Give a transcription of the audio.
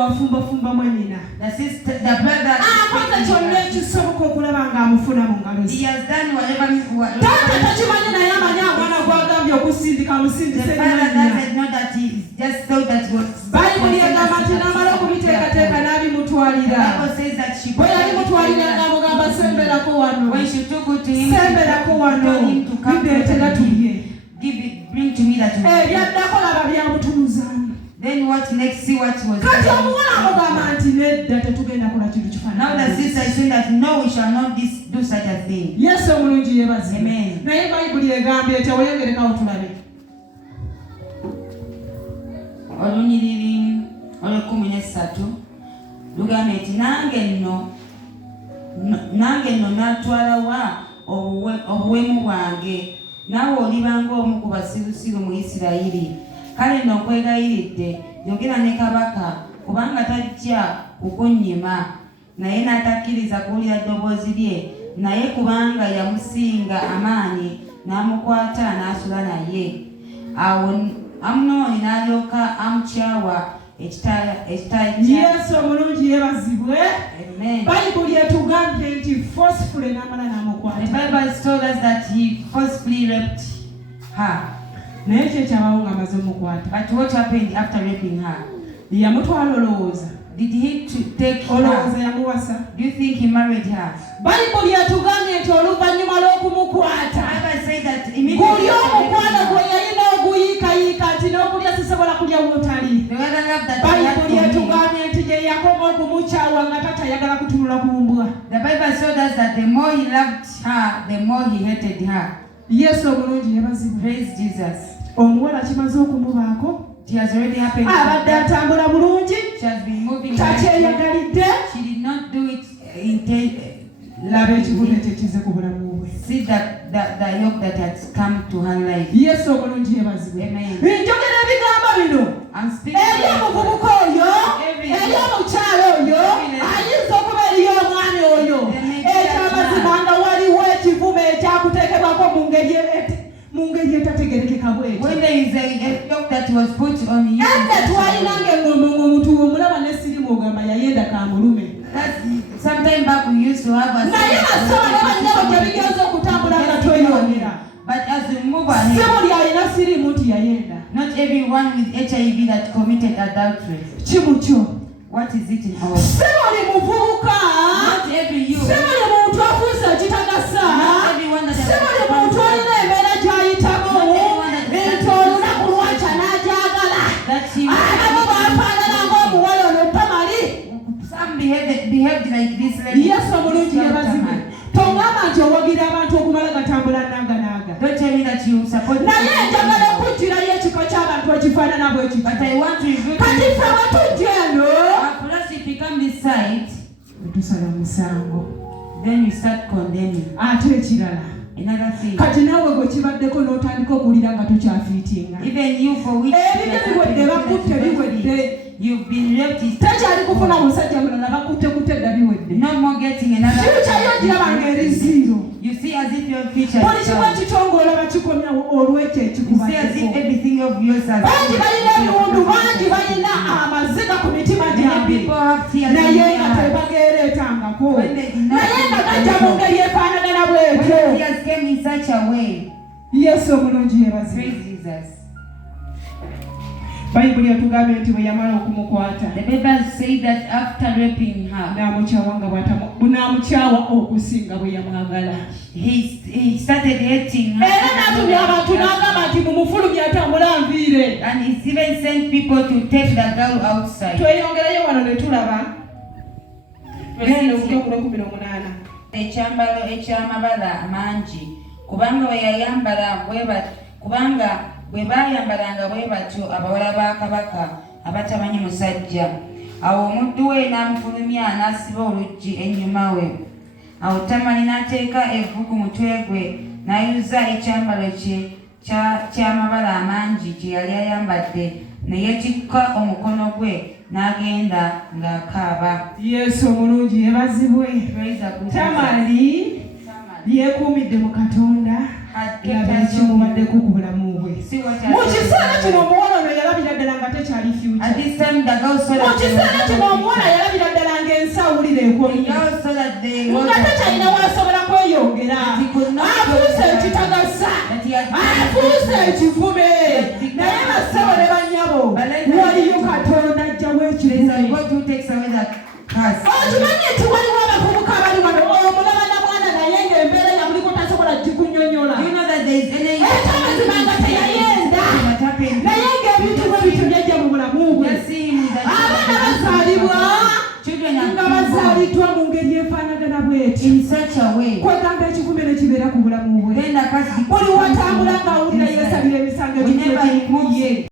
wafumba fumba mwanina. The brother. Kwanza chonne kisoboka okulaba nga amufuna mu ngalo ze. He has done whatever. Tata takimanya naye amanya mwana gwagambye okusindika musindise. The father doesn't know that he just thought that was. Bayibuli yagamba nti n'amala okubiteekateeka n'abimutwalira. The Bible says that she. Bwe yabimutwalira n'amugamba semberako wano. When she took it to him. Semberako wano. Bideetera tulye. Bring to me that you. Byaddako laba byamutuluzaamu. Then what next? See what was. Kati omuwala amugamba nti nedda tetugenda kola kintu kifaanana. Now the sister is saying that no, we shall not do such a thing. Yesu omulungi yeebazibwe. Amen. Naye Bayibuli egambye eti weeyongerekawo tulabe. Olunyiriri olw'ekumi lugamba nti nange nno natwala wa obuwemu bwange naawe olibanga omu ku basirusiru mu Isirayiri. Kale nno nkwegayiridde yogera ne kabaka kubanga tajja kukunnyima naye n'atakkiriza kuwulira ddoboozi lye naye kubanga yamusinga amaanyi n'amukwata n'asula naye. Awo Amunoni n'alyoka amukyawa ekitayi. Yesu omulungi yeebazibwe. Amen. Bayibuli etugambye nti forcefully n'amala n'amukwata. The Bible has told us that he forcefully raped her. Naye kyekyabawo ng'amaze omukwata. But what happened after raping her? Yamutwala olowooza. Did he take her? Olowooza yamuwasa. Do you think he married her? Bayibuli etugambye nti oluvannyuma lw'okumukwata. Bible says that immediately. Guli omukwano gwe yalina oguyiikayiika nti n'okulya sisobola kulya w'otali. Bayibuli etugambye nti gye yakoma okumukyawa nga tatayagala kutunula ku mbwa. The Bible told us that the more he loved her, the more he hated her. Yesu omulungi yeebazibwe. Praise Jesus. Omuwala kimaze okumubaako. It has already happened. Abadde atambula bulungi. She has been moving. Takyeyagalidde. She did not do it laba ekibuga ekyekize ku bulamu bwe. See that the yoke that has come to her life. Yesu omulungi yeebazibwe. Njogera ebigambo bino eri omuvubuka oyo eri omukyala oyo ayinza okuba eriyo omwami oyo ekyamazima nga waliwo ekivume ekyakuteekebwako mu ngeri etategerekeka bwetyo. When there is a yoke that was put on you. Enda twalinanga engombo ng'omuntu omulaba n'essirimu ogamba yayenda kamulume. Sometime back we used to have a. Naye asaba n'abanyabo tebigenza okutambula nga tweyongera. But as we move ahead. Sibuli alina sirimu nti yayenda. Not everyone with HIV that committed adultery. Kimukyo. What is it in our? Sibuli muvubuka. Not every you. Sibuli muntu afuuse ekitagasa. Not everyone that. Sibuli muntu alina embeera gy'ayitamu. Nti olunaku lwakya n'agyagala. Abamu baafaanana ng'omuwala ono tamali. Some behaved like this lady. Yesu omulungi yeebazibwe. Tongamba nti owagira abantu okumala gatambula naaga. Don't tell me that you support. Naye njagala okuggirayo ekiko ky'abantu ekifaanana bwe kiti. But I want to reveal. Kati ffe bwe tujja eno. For us if we come this side. Tusala musango. Then we start condemning. Ate ekirala. Another thing. Kati naawe gwe kibaddeko n'otandika okuwulira nga tokyafiitinga. Even you for which. Ebiwedde bakutte biwedde. You've been raped. Tekyali kufuna musajja mulala bakutte dda biwedde. No more getting another. Future giraba ng'eri zero. You see as if your future. Buli kimu ekitongoola bakikomya olw'ekyo ekikubaddeko. You see as if everything of yours has. Bangi balina ebiwundu, bangi balina amaziga ku mitima gyabwe. Naye nga tebageereetangako. Naye nga gajja mu ngeri efaanagana bw'etyo. He has came in such a way. Yesu omulungi yeebazibwe. Praise Jesus. Bayibuli etugambye nti bwe yamala okumukwata. The Bible says that after raping her. N'amukyawa nga n'amukyawa okusinga bwe yamwagala. He started hating her. Era n'atumya abantu n'agamba nti mumufulumye atambula anviire. And he even sent people to take the girl outside. Tweyongerayo wano ne tulaba. Genda okutuukula 18. Ekyambalo eky'amabala amangi kubanga bwe baayambalanga bwe batyo abawala ba kabaka abatamanyi musajja. Awo omuddu we n'amufulumya n'asiba oluggi ennyuma we. Awo Tamali n'ateeka evvu ku mutwe gwe n'ayuza ekyambalo kye ky'amabala amangi kye yali ayambadde ne yeetikka omukono gwe n'agenda ng'akaaba. Yesu omulungi yeebazibwe. Tamali yeekuumidde mu Katonda. had kept her ekimubaddeko ku bulamu bwe. See what Mu kiseera kino omuwala ono yalabira ddala nga tekyali future. At this time the girl saw Mu that kiseera kino omuwala yalabira ddala ng'ensawulire ekomye. Nga tekyalina w'asobola kweyongera. Afuuse ekitagasa. Afuuse ekivume. Naye bassebo ne bannyabo. Waliyo Katonda ajjawo ekivume. Okimanyi nti waliwo abavubuka abali wano omulaba na mwana naye ng'embeera yamuliko tasobola gikunnyonnyola. Ekyamazima nga teyayenda naye ng'ebintu bwe bityo byajja mu bulamu bwe. Abaana bazaalibwa nga bazaaliddwa mu ngeri efaanagana bw'eti. Kwegamba ekivume ne kibeera ku bulamu bwe. Buli watambula ng'awulira yeesabira emisango egiye.